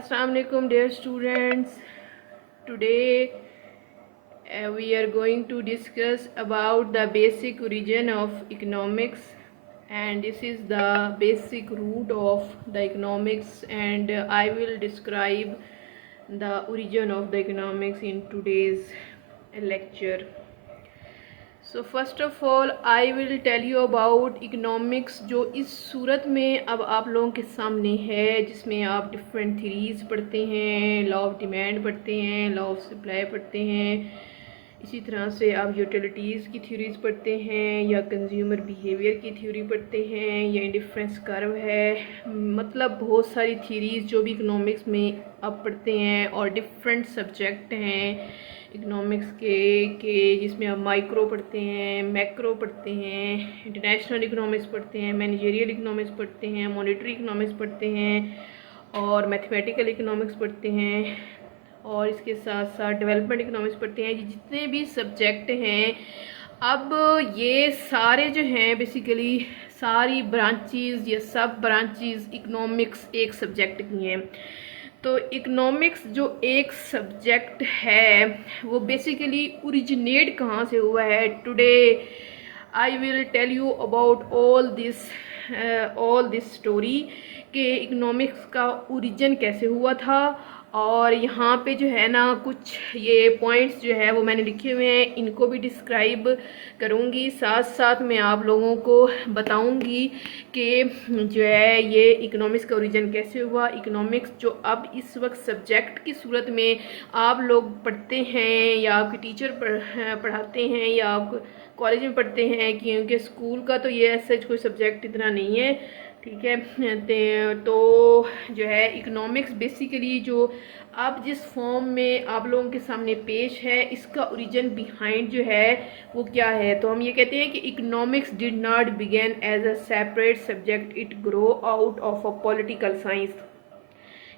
Assalamu alaikum dear students. Today we are going to discuss about the basic origin of economics, and this is the basic root of the economics, and I will describe the origin of the economics in today's lecture. So first of all I will tell you about economics, जो इस सूरत में अब आप लोगों के सामने है, जिसमें आप डिफरेंट थ्योरीज पढ़ते हैं, लॉ ऑफ डिमांड पढ़ते हैं, लॉ ऑफ सप्लाई पढ़ते हैं, इसी तरह से आप यूटिलिटीज़ की थ्योरीज पढ़ते हैं या कंज्यूमर बिहेवियर की थ्योरी पढ़ते हैं या इंडिफरेंस कर्व है। मतलब बहुत सारी थ्योरीज जो भी इकोनॉमिक्स में आप पढ़ते हैं, और डिफरेंट सब्जेक्ट हैं इकोनॉमिक्स के जिसमें आप माइक्रो पढ़ते हैं, मैक्रो पढ़ते हैं, इंटरनेशनल इकोनॉमिक्स पढ़ते हैं, मैनेजरियल इकोनॉमिक्स पढ़ते हैं, मॉनेटरी इकोनॉमिक्स पढ़ते हैं, और मैथमेटिकल इकोनॉमिक्स पढ़ते हैं, और इसके साथ साथ डेवलपमेंट इकोनॉमिक्स पढ़ते हैं। जितने भी सब्जेक्ट हैं, अब ये सारे जो हैं बेसिकली सारी ब्रांचेस या सब ब्रांचेस इकोनॉमिक्स एक सब्जेक्ट की हैं। तो इकोनॉमिक्स जो एक सब्जेक्ट है वो बेसिकली ओरिजिनेट कहाँ से हुआ है। Today I will tell you about all this story कि इकोनॉमिक्स का ओरिजिन कैसे हुआ था। और यहाँ पे जो है ना कुछ ये पॉइंट्स जो है वो मैंने लिखे हुए हैं, इनको भी डिस्क्राइब करूँगी, साथ साथ मैं आप लोगों को बताऊँगी कि जो है ये इकोनॉमिक्स का ओरिजिन कैसे हुआ। इकोनॉमिक्स जो अब इस वक्त सब्जेक्ट की सूरत में आप लोग पढ़ते हैं या आपके टीचर पढ़ाते हैं या आप कॉलेज में पढ़ते हैं, क्योंकि स्कूल का तो ये ऐसा कोई सब्जेक्ट इतना नहीं है, ठीक है। तो जो है इकोनॉमिक्स बेसिकली जो अब जिस फॉर्म में आप लोगों के सामने पेश है, इसका ओरिजिन बिहाइंड जो है वो क्या है। तो हम ये कहते हैं कि economics did not begin as a separate subject, it grow out of a political science.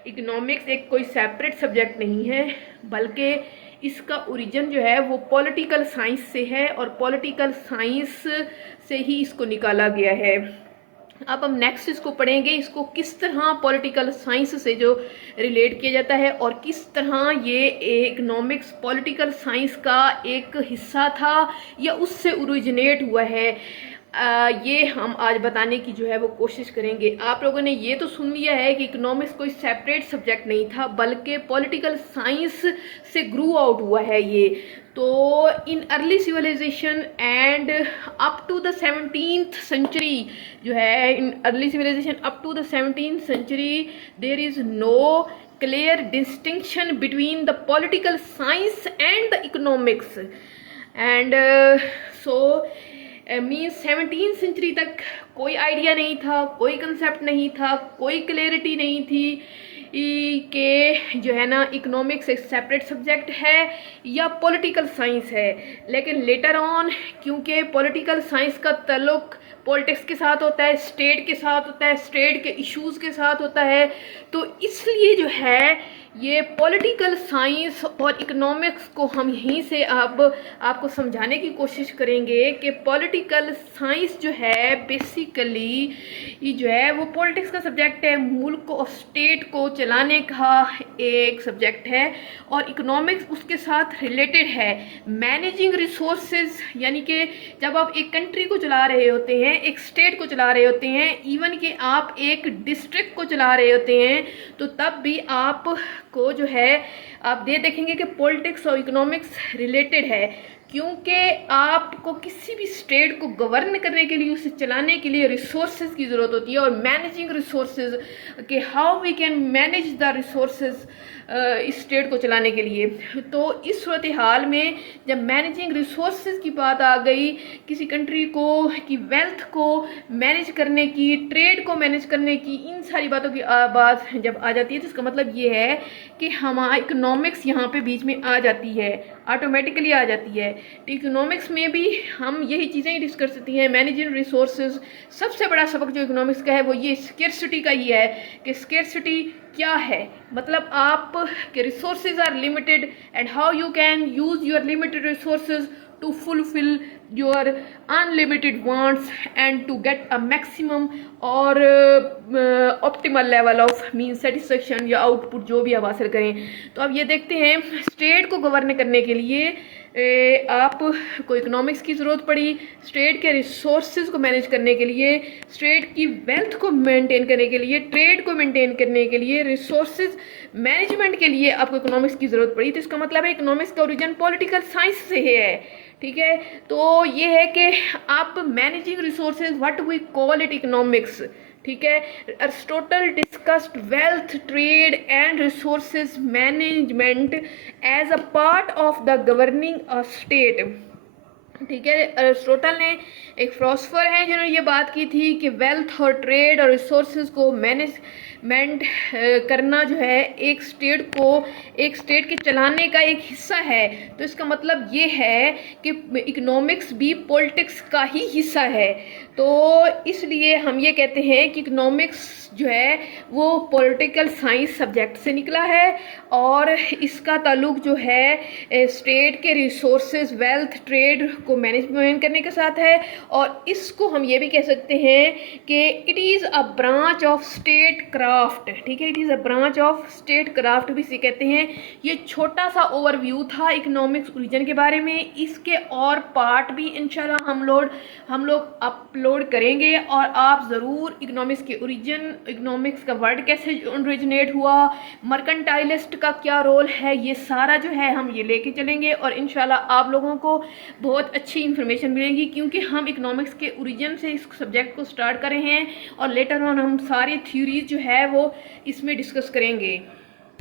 Economics एक कोई सेपरेट सब्जेक्ट नहीं है, बल्कि इसका ओरिजिन जो है वो पॉलिटिकल साइंस से है, और पॉलिटिकल साइंस से ही इसको निकाला गया है। अब हम नेक्स्ट इसको पढ़ेंगे, इसको किस तरह पॉलिटिकल साइंस से जो रिलेट किया जाता है और किस तरह ये इकोनॉमिक्स पॉलिटिकल साइंस का एक हिस्सा था या उससे ओरिजिनेट हुआ है। ये हम आज बताने की जो है वो कोशिश करेंगे। आप लोगों ने ये तो सुन लिया है कि इकोनॉमिक्स कोई सेपरेट सब्जेक्ट नहीं था, बल्कि पॉलिटिकल साइंस से ग्रू आउट हुआ है ये। तो in early civilization and up to the 17th century जो है, in early civilization up to the 17th century there is no clear distinction between the political science and the economics. And so means 17th century तक कोई idea नहीं था, कोई concept नहीं था, कोई क्लैरिटी नहीं थी कि जो है ना इकोनॉमिक्स एक सेपरेट सब्जेक्ट है या पॉलिटिकल साइंस है। लेकिन लेटर ऑन, क्योंकि पॉलिटिकल साइंस का ताल्लुक पॉलिटिक्स के साथ होता है, स्टेट के साथ होता है, स्टेट के इश्यूज़ के साथ होता है, तो इसलिए जो है ये पॉलिटिकल साइंस और इकोनॉमिक्स को हम यहीं से अब आपको समझाने की कोशिश करेंगे कि पॉलिटिकल साइंस जो है बेसिकली ये जो है वो पॉलिटिक्स का सब्जेक्ट है, मुल्क और स्टेट को चलाने का एक सब्जेक्ट है, और इकोनॉमिक्स उसके साथ रिलेटेड है। मैनेजिंग रिसोर्सेज, यानी कि जब आप एक कंट्री को चला रहे होते हैं, एक स्टेट को चला रहे होते हैं, इवन कि आप एक डिस्ट्रिक्ट को चला रहे होते हैं, तो तब भी आप को जो है आप देखेंगे कि पॉलिटिक्स और इकोनॉमिक्स रिलेटेड है, क्योंकि आपको किसी भी स्टेट को गवर्न करने के लिए, उसे चलाने के लिए रिसोर्सेज की ज़रूरत होती है, और मैनेजिंग रिसोर्सेज कि how we can manage the resources इस स्टेट को चलाने के लिए। तो इस सूरत हाल में जब मैनेजिंग रिसोर्सेज की बात आ गई, किसी कंट्री को की वेल्थ को मैनेज करने की, ट्रेड को मैनेज करने की, इन सारी बातों की बात जब आ जाती है, तो इसका मतलब ये है कि हमारा इकोनॉमिक्स यहाँ पे बीच में आ जाती है, ऑटोमेटिकली आ जाती है। तो इकोनॉमिक्स में भी हम यही चीज़ें डिस्कस कर सकती हैं। मैनेजिंग रिसोर्सेज, सबसे बड़ा सबक जो इकोनॉमिक्स का है वो ये स्केर्सिटी का ही है कि स्केर्सिटी क्या है, मतलब आप के resources are limited and how you can use your limited resources to fulfil your unlimited wants and to get a maximum और optimal level of mean satisfaction या आउटपुट जो भी आप हासिल करें। तो अब ये देखते हैं स्टेट को गवर्न करने के लिए आप को इकोनॉमिक्स की ज़रूरत पड़ी, स्टेट के रिसोर्सेज को मैनेज करने के लिए, स्टेट की वेल्थ को मेंटेन करने के लिए, ट्रेड को मेंटेन करने के लिए, रिसोर्सेज मैनेजमेंट के लिए आपको इकोनॉमिक्स की ज़रूरत पड़ी। तो इसका मतलब है इकोनॉमिक्स का ओरिजिन पॉलिटिकल साइंस से है, ठीक है। तो ये है कि आप managing resources what we call it economics, ठीक है। Aristotle discussed wealth, trade and resources management as a part of the governing a state, ठीक है। अरिस्टोटल ने एक फिलोसोफर हैं जिन्होंने ये बात की थी कि वेल्थ और ट्रेड और रिसोर्सेज को मैनेजमेंट करना जो है एक स्टेट के चलाने का एक हिस्सा है। तो इसका मतलब ये है कि इकोनॉमिक्स भी पॉलिटिक्स का ही हिस्सा है। तो इसलिए हम ये कहते हैं कि इकोनॉमिक्स जो है वो पॉलिटिकल साइंस सब्जेक्ट से निकला है और इसका ताल्लुक जो है स्टेट के रिसोर्सेज, वेल्थ, ट्रेड को मैनेजमेंट करने के साथ है। और इसको हम ये भी कह सकते हैं कि it is a branch of state craft, ठीक है। It is a branch of state craft भी इसे कहते हैं। ये छोटा सा ओवरव्यू था इकोनॉमिक्स ओरिजिन के बारे में। इसके और पार्ट भी इंशाल्लाह हम लोग अपलोड करेंगे और आप ज़रूर इकोनॉमिक्स के ओरिजिन, इकोनॉमिक्स का वर्ड कैसे ओरिजिनेट हुआ, मर्केंटाइलिस्ट का क्या रोल है, ये सारा जो है हम ये लेके चलेंगे और इंशाल्लाह आप लोगों को बहुत अच्छी इन्फॉर्मेशन मिलेगी, क्योंकि हम इकोनॉमिक्स के ओरिजिन से इस सब्जेक्ट को स्टार्ट कर रहे हैं और लेटर ऑन हम सारी थ्योरीज जो है वो इसमें डिस्कस करेंगे।